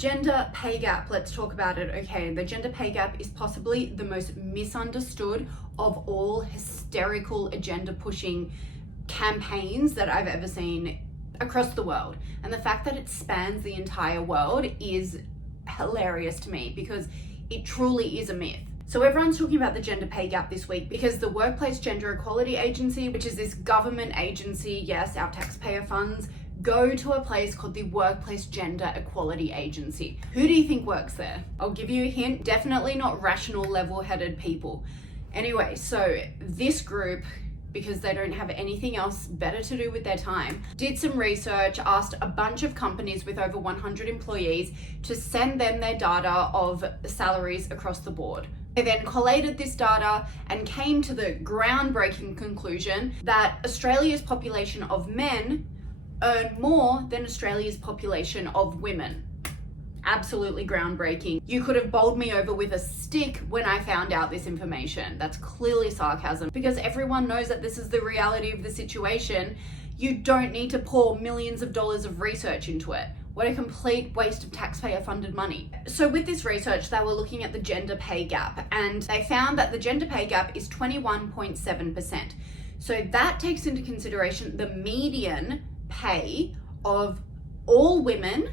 Gender pay gap, let's talk about it. Okay, the gender pay gap is possibly the most misunderstood of all hysterical agenda pushing campaigns that I've ever seen across the world. And the fact that it spans the entire world is hilarious to me because it truly is a myth. So everyone's talking about the gender pay gap this week because the Workplace Gender Equality Agency, which is this government agency, yes, our taxpayer funds, go to a place called the Workplace Gender Equality Agency. Who do you think works there? I'll give you a hint, definitely not rational, level-headed people. Anyway, so this group, because they don't have anything else better to do with their time, did some research, asked a bunch of companies with over 100 employees to send them their data of salaries across the board. They then collated this data and came to the groundbreaking conclusion that Australia's population of men earn more than Australia's population of women. Absolutely groundbreaking. You could have bowled me over with a stick when I found out this information. That's clearly sarcasm because everyone knows that this is the reality of the situation. You don't need to pour millions of dollars of research into it. What a complete waste of taxpayer funded money. So with this research, they were looking at the gender pay gap and they found that the gender pay gap is 21.7%. So that takes into consideration the median pay of all women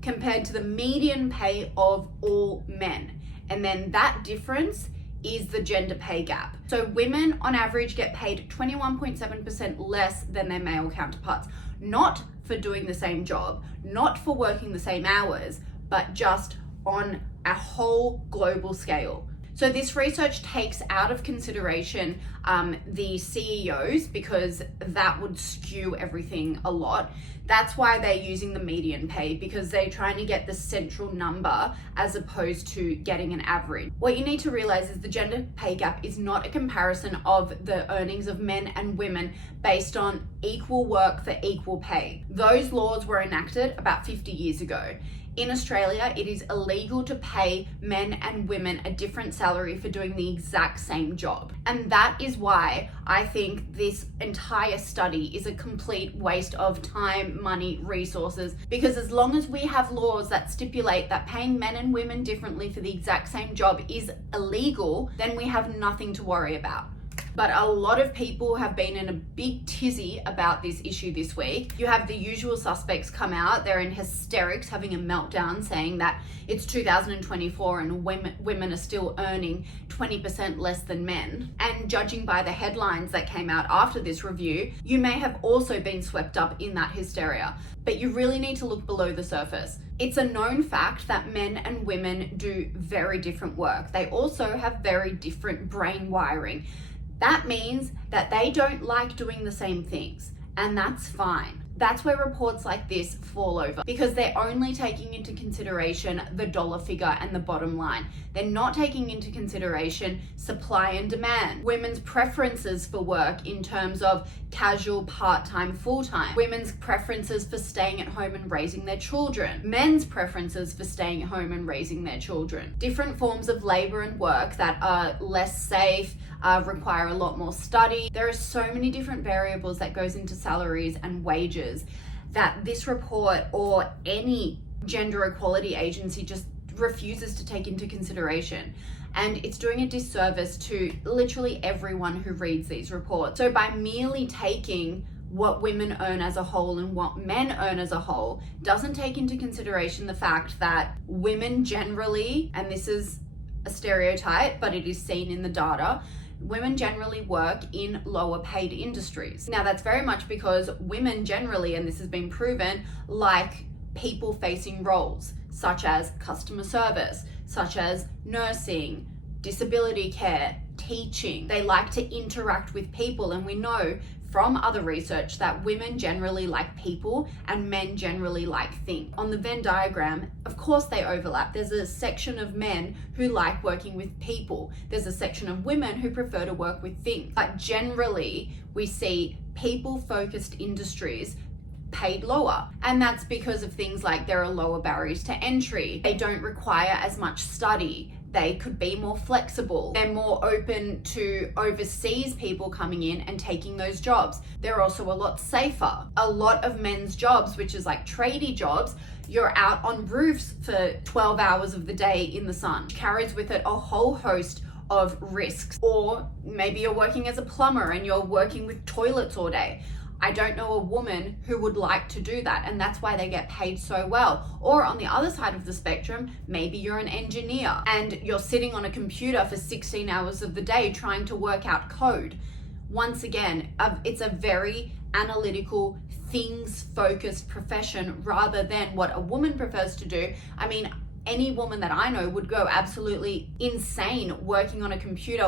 compared to the median pay of all men. And then that difference is the gender pay gap. So women on average get paid 21.7% less than their male counterparts, not for doing the same job, not for working the same hours, but just on a whole global scale. So this research takes out of consideration the CEOs because that would skew everything a lot. That's why they're using the median pay because they're trying to get the central number as opposed to getting an average. What you need to realize is the gender pay gap is not a comparison of the earnings of men and women based on equal work for equal pay. Those laws were enacted about 50 years ago. In Australia, it is illegal to pay men and women a different salary for doing the exact same job. And that is why I think this entire study is a complete waste of time, money, resources, because as long as we have laws that stipulate that paying men and women differently for the exact same job is illegal, then we have nothing to worry about. But a lot of people have been in a big tizzy about this issue this week. You have the usual suspects come out, they're in hysterics, having a meltdown, saying that it's 2024 and women are still earning 20% less than men. And judging by the headlines that came out after this review, you may have also been swept up in that hysteria. But you really need to look below the surface. It's a known fact that men and women do very different work. They also have very different brain wiring. That means that they don't like doing the same things, and that's fine. That's where reports like this fall over because they're only taking into consideration the dollar figure and the bottom line. They're not taking into consideration supply and demand, women's preferences for work in terms of casual, part-time, full-time, women's preferences for staying at home and raising their children, men's preferences for staying at home and raising their children, different forms of labor and work that are less safe, require a lot more study. There are so many different variables that goes into salaries and wages that this report or any gender equality agency just refuses to take into consideration. And it's doing a disservice to literally everyone who reads these reports. So by merely taking what women earn as a whole and what men earn as a whole, doesn't take into consideration the fact that women generally, and this is a stereotype, but it is seen in the data, women generally work in lower paid industries. Now that's very much because women generally, and this has been proven, like people facing roles such as customer service, such as nursing, disability care, teaching. They like to interact with people, and we know from other research that women generally like people and men generally like things. On the Venn diagram, of course they overlap. There's a section of men who like working with people. There's a section of women who prefer to work with things. But generally, we see people-focused industries paid lower. And that's because of things like there are lower barriers to entry. They don't require as much study. They could be more flexible. They're more open to overseas people coming in and taking those jobs. They're also a lot safer. A lot of men's jobs, which is like tradie jobs, you're out on roofs for 12 hours of the day in the sun, which carries with it a whole host of risks. Or maybe you're working as a plumber and you're working with toilets all day. I don't know a woman who would like to do that, and that's why they get paid so well. Or on the other side of the spectrum, maybe you're an engineer and you're sitting on a computer for 16 hours of the day trying to work out code. Once again, it's a very analytical, things-focused profession rather than what a woman prefers to do. I mean, any woman that I know would go absolutely insane working on a computer,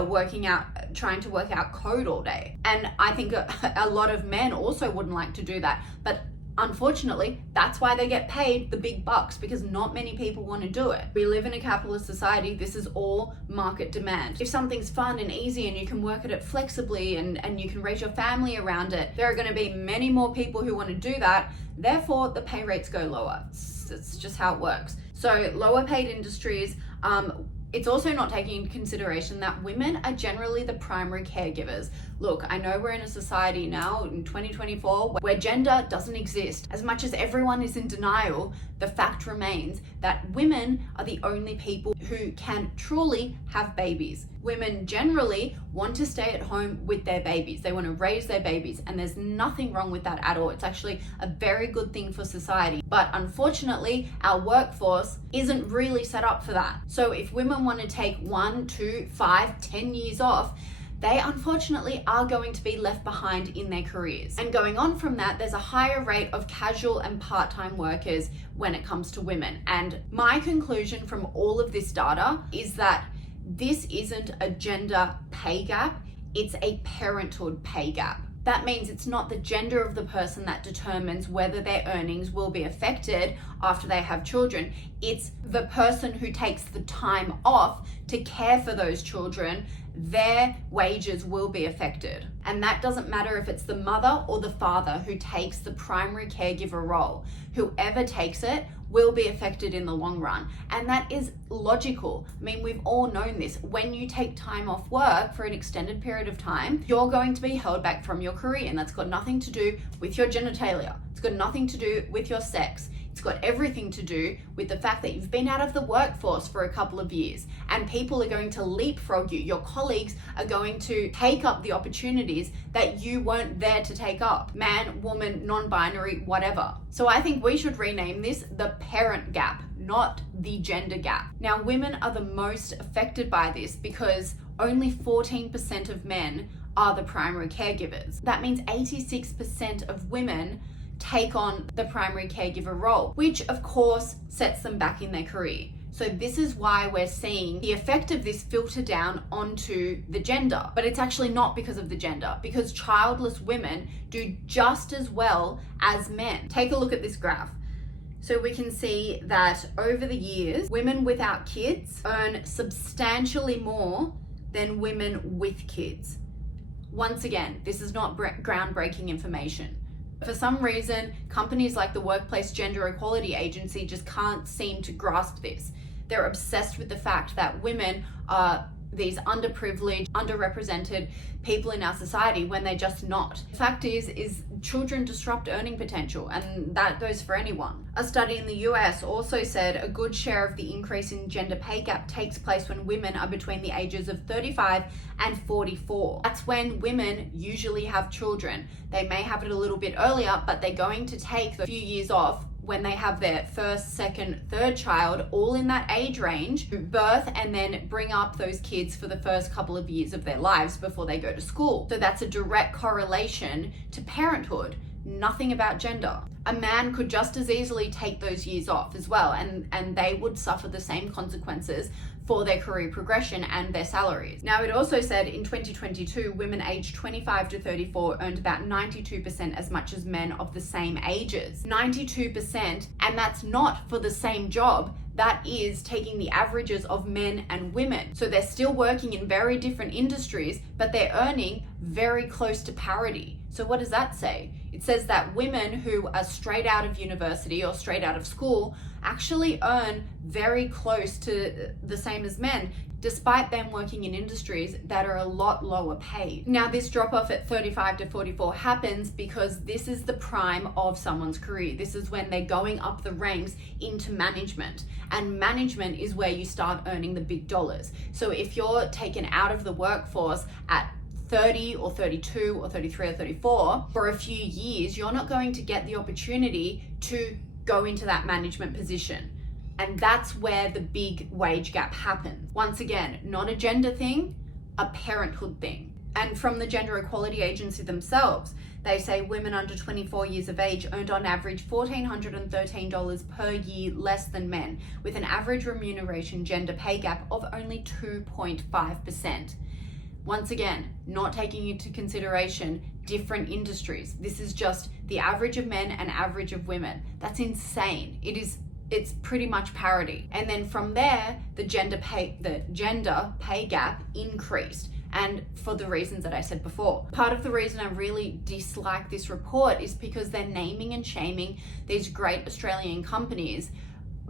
trying to work out code all day. And I think a lot of men also wouldn't like to do that. But unfortunately, that's why they get paid the big bucks, because not many people want to do it. We live in a capitalist society. This is all market demand. If something's fun and easy and you can work at it flexibly and you can raise your family around it, there are going to be many more people who want to do that. Therefore, the pay rates go lower. It's just how it works. So lower paid industries, it's also not taking into consideration that women are generally the primary caregivers. Look, I know we're in a society now in 2024 where gender doesn't exist. As much as everyone is in denial, the fact remains that women are the only people who can truly have babies. Women generally want to stay at home with their babies. They want to raise their babies, and there's nothing wrong with that at all. It's actually a very good thing for society. But unfortunately, our workforce isn't really set up for that. So if women want to take 1, 2, 5, 10 years off, they unfortunately are going to be left behind in their careers. And going on from that, there's a higher rate of casual and part-time workers when it comes to women. And my conclusion from all of this data is that this isn't a gender pay gap, it's a parenthood pay gap. That means it's not the gender of the person that determines whether their earnings will be affected after they have children. It's the person who takes the time off to care for those children. Their wages will be affected. And that doesn't matter if it's the mother or the father who takes the primary caregiver role. Whoever takes it will be affected in the long run. And that is logical. I mean, we've all known this. When you take time off work for an extended period of time, you're going to be held back from your career. And that's got nothing to do with your genitalia. It's got nothing to do with your sex. It's got everything to do with the fact that you've been out of the workforce for a couple of years, and people are going to leapfrog you. Your colleagues are going to take up the opportunities that you weren't there to take up. Man, woman, non-binary, whatever. So I think we should rename this the parent gap, not the gender gap. Now, women are the most affected by this because only 14% of men are the primary caregivers. That means 86% of women take on the primary caregiver role, which of course sets them back in their career. So this is why we're seeing the effect of this filter down onto the gender. But it's actually not because of the gender, because childless women do just as well as men. Take a look at this graph. So we can see that over the years, women without kids earn substantially more than women with kids. Once again, this is not groundbreaking information. For some reason, companies like the Workplace Gender Equality Agency just can't seem to grasp this. They're obsessed with the fact that women are these underprivileged, underrepresented people in our society when they're just not. The fact is children disrupt earning potential, and that goes for anyone. A study in the US also said a good share of the increase in gender pay gap takes place when women are between the ages of 35 and 44. That's when women usually have children. They may have it a little bit earlier, but they're going to take the few years off when they have their first, second, third child, all in that age range, birth and then bring up those kids for the first couple of years of their lives before they go to school. So that's a direct correlation to parenthood, nothing about gender. A man could just as easily take those years off as well, and they would suffer the same consequences for their career progression and their salaries. Now, it also said in 2022, women aged 25 to 34 earned about 92% as much as men of the same ages. 92%, and that's not for the same job. That is taking the averages of men and women. So they're still working in very different industries, but they're earning very close to parity. So what does that say? It says that women who are straight out of university or straight out of school actually earn very close to the same as men, despite them working in industries that are a lot lower paid. Now, this drop off at 35 to 44 happens because this is the prime of someone's career. This is when they're going up the ranks into management, and management is where you start earning the big dollars. So if you're taken out of the workforce at 30 or 32 or 33 or 34 for a few years, you're not going to get the opportunity to go into that management position. And that's where the big wage gap happens. Once again, not a gender thing, a parenthood thing. And from the Gender Equality Agency themselves, they say women under 24 years of age earned on average $1,413 per year less than men, with an average remuneration gender pay gap of only 2.5%. Once again, not taking into consideration different industries. This is just the average of men and average of women. That's insane. It's pretty much parity. And then from there, the gender pay gap increased. And for the reasons that I said before. Part of the reason I really dislike this report is because they're naming and shaming these great Australian companies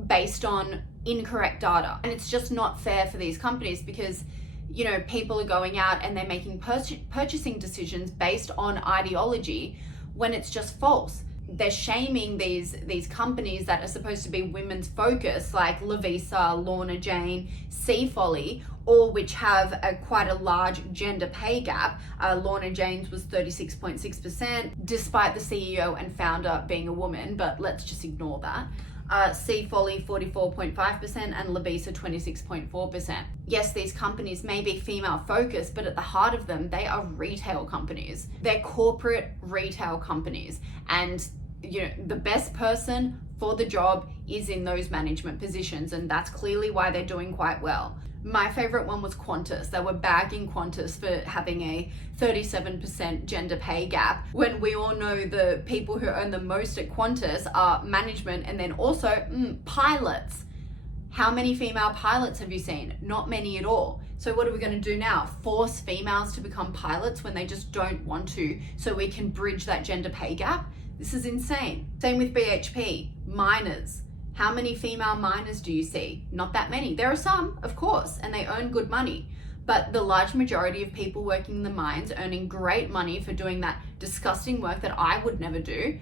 based on incorrect data. And it's just not fair for these companies because, you know, people are going out and they're making purchasing decisions based on ideology when it's just false. They're shaming these companies that are supposed to be women's focus, like Lovisa, Lorna Jane, Sea Folly, all which have quite a large gender pay gap. Lorna Jane's was 36.6%, despite the CEO and founder being a woman, but let's just ignore that. Sea Folly 44.5% and Lovisa 26.4%. Yes, these companies may be female focused, but at the heart of them, they are retail companies. They're corporate retail companies. And you know, the best person for the job is in those management positions, and that's clearly why they're doing quite well. My favorite one was Qantas. They were bagging Qantas for having a 37% gender pay gap, when we all know the people who earn the most at Qantas are management and then also pilots. How many female pilots have you seen? Not many at all. So what are we going to do now? Force females to become pilots when they just don't want to, so we can bridge that gender pay gap? This is insane. Same with BHP, miners. How many female miners do you see? Not that many. There are some, of course, and they earn good money. But the large majority of people working in the mines, earning great money for doing that disgusting work that I would never do,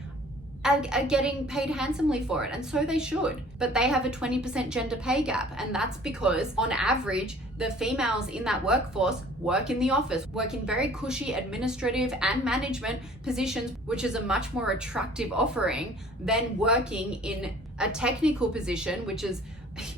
are getting paid handsomely for it, and so they should. But they have a 20% gender pay gap, and that's because on average, the females in that workforce work in the office, work in very cushy administrative and management positions, which is a much more attractive offering than working in a technical position, which is,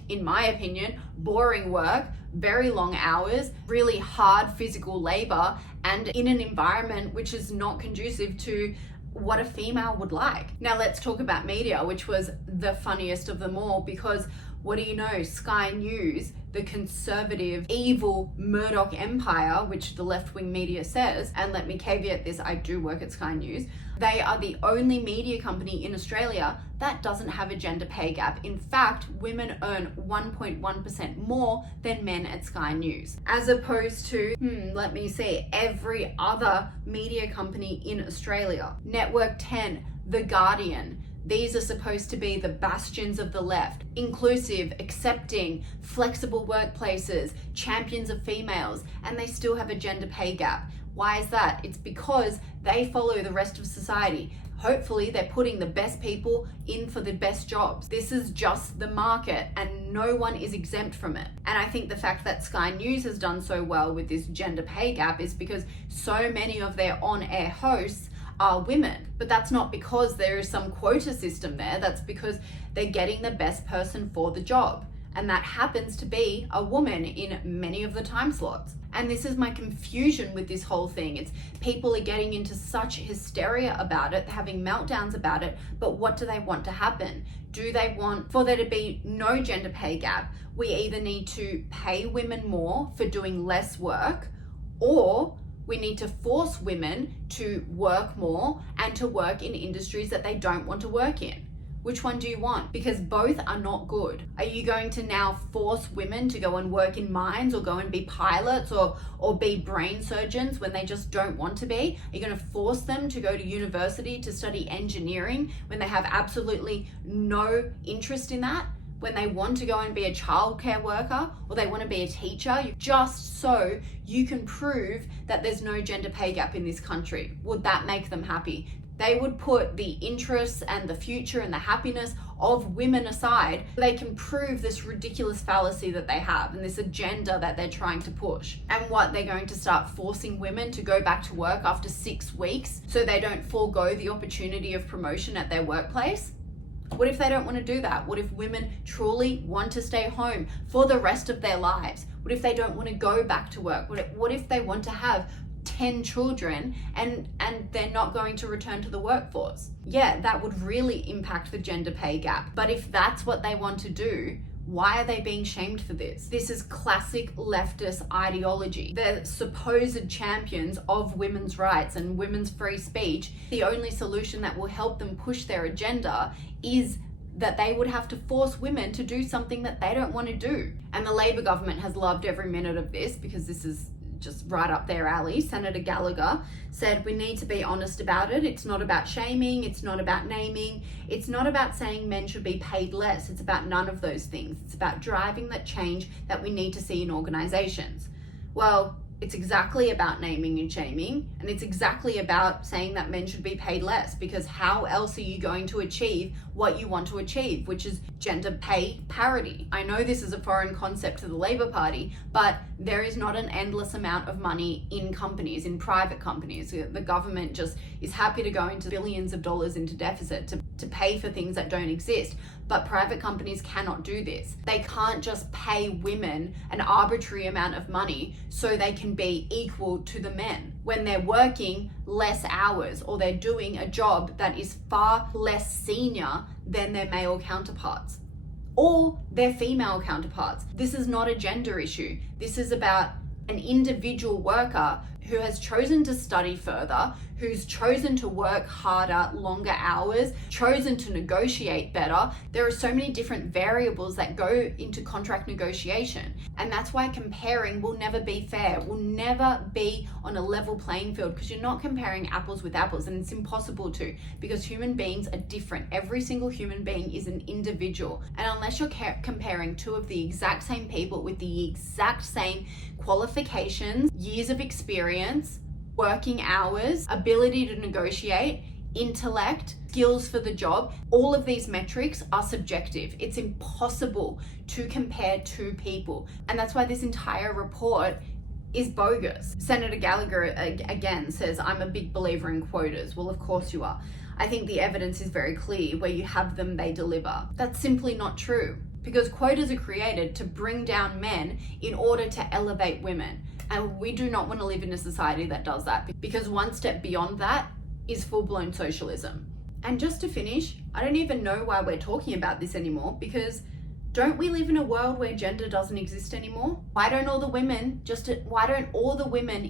in my opinion, boring work, very long hours, really hard physical labor, and in an environment which is not conducive to what a female would like. Now let's talk about media, which was the funniest of them all, because what do you know? Sky News, the conservative, evil Murdoch empire, which the left-wing media says, and let me caveat this, I do work at Sky News, they are the only media company in Australia that doesn't have a gender pay gap. In fact, women earn 1.1% more than men at Sky News, as opposed to, let me see, every other media company in Australia. Network 10, The Guardian. These are supposed to be the bastions of the left, inclusive, accepting, flexible workplaces, champions of females, and they still have a gender pay gap. Why is that? It's because they follow the rest of society. Hopefully they're putting the best people in for the best jobs. This is just the market and no one is exempt from it. And I think the fact that Sky News has done so well with this gender pay gap is because so many of their on-air hosts are women. But that's not because there is some quota system there. That's because they're getting the best person for the job. And that happens to be a woman in many of the time slots. And this is my confusion with this whole thing. It's people are getting into such hysteria about it, having meltdowns about it, but what do they want to happen? Do they want for there to be no gender pay gap? We either need to pay women more for doing less work, or we need to force women to work more and to work in industries that they don't want to work in. Which one do you want? Because both are not good. Are you going to now force women to go and work in mines or go and be pilots or be brain surgeons when they just don't want to be? Are you going to force them to go to university to study engineering when they have absolutely no interest in that? When they want to go and be a childcare worker or they want to be a teacher, just so you can prove that there's no gender pay gap in this country? Would that make them happy? They would put the interests and the future and the happiness of women aside so they can prove this ridiculous fallacy that they have and this agenda that they're trying to push. And what, they're going to start forcing women to go back to work after 6 weeks so they don't forego the opportunity of promotion at their workplace? What if they don't want to do that? What if women truly want to stay home for the rest of their lives? What if they don't want to go back to work? What if they want to have 10 children and they're not going to return to the workforce? Yeah, that would really impact the gender pay gap. But if that's what they want to do, why are they being shamed for this? This is classic leftist ideology. They're supposed champions of women's rights and women's free speech. The only solution that will help them push their agenda is that they would have to force women to do something that they don't want to do. And the Labor government has loved every minute of this because this is just right up their alley. Senator Gallagher said we need to be honest about it. It's not about shaming, it's not about naming, it's not about saying men should be paid less. It's about none of those things. It's about driving that change that we need to see in organizations. Well, it's exactly about naming and shaming, and it's exactly about saying that men should be paid less, because how else are you going to achieve what you want to achieve, which is gender pay parity? I know this is a foreign concept to the Labor Party, but there is not an endless amount of money in companies, in private companies. The government just is happy to go into billions of dollars into deficit to pay for things that don't exist. But private companies cannot do this. They can't just pay women an arbitrary amount of money so they can be equal to the men when they're working less hours or they're doing a job that is far less senior than their male counterparts or their female counterparts. This is not a gender issue. This is about an individual worker who has chosen to study further, who's chosen to work harder, longer hours, chosen to negotiate better. There are so many different variables that go into contract negotiation. And that's why comparing will never be fair, will never be on a level playing field, because you're not comparing apples with apples, and it's impossible to, because human beings are different. Every single human being is an individual. And unless you're comparing two of the exact same people with the exact same qualifications, years of experience, working hours, ability to negotiate, intellect, skills for the job, all of these metrics are subjective. It's impossible to compare two people. And that's why this entire report is bogus. Senator Gallagher again says, I'm a big believer in quotas. Well, of course you are. I think the evidence is very clear. Where you have them, they deliver. That's simply not true, because quotas are created to bring down men in order to elevate women. And we do not want to live in a society that does that, because one step beyond that is full-blown socialism. And just to finish, I don't even know why we're talking about this anymore, because don't we live in a world where gender doesn't exist anymore? Why don't all the women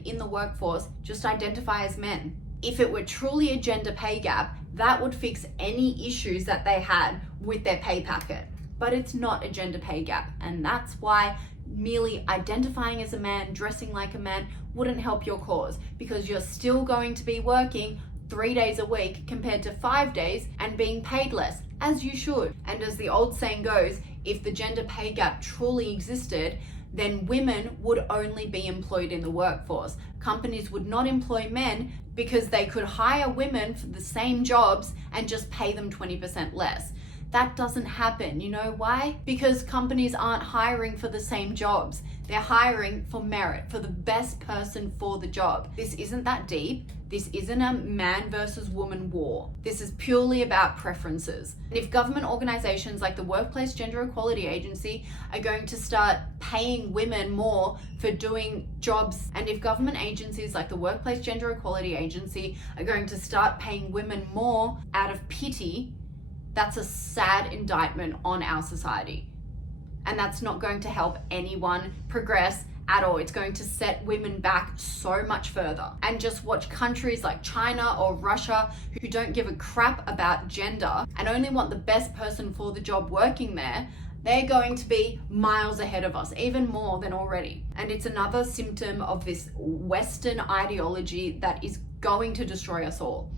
in the workforce just identify as men? If it were truly a gender pay gap, that would fix any issues that they had with their pay packet. But it's not a gender pay gap, and that's why merely identifying as a man, dressing like a man, wouldn't help your cause, because you're still going to be working 3 days a week compared to 5 days and being paid less, as you should. And as the old saying goes, if the gender pay gap truly existed, then women would only be employed in the workforce. Companies would not employ men because they could hire women for the same jobs and just pay them 20% less. That doesn't happen. You know why? Because companies aren't hiring for the same jobs. They're hiring for merit, for the best person for the job. This isn't that deep. This isn't a man versus woman war. This is purely about preferences. And if government organizations like the Workplace Gender Equality Agency are going to start paying women more for doing jobs, and if government agencies like the Workplace Gender Equality Agency are going to start paying women more out of pity, that's a sad indictment on our society. And that's not going to help anyone progress at all. It's going to set women back so much further. And just watch countries like China or Russia, who don't give a crap about gender and only want the best person for the job working there. They're going to be miles ahead of us, even more than already. And it's another symptom of this Western ideology that is going to destroy us all.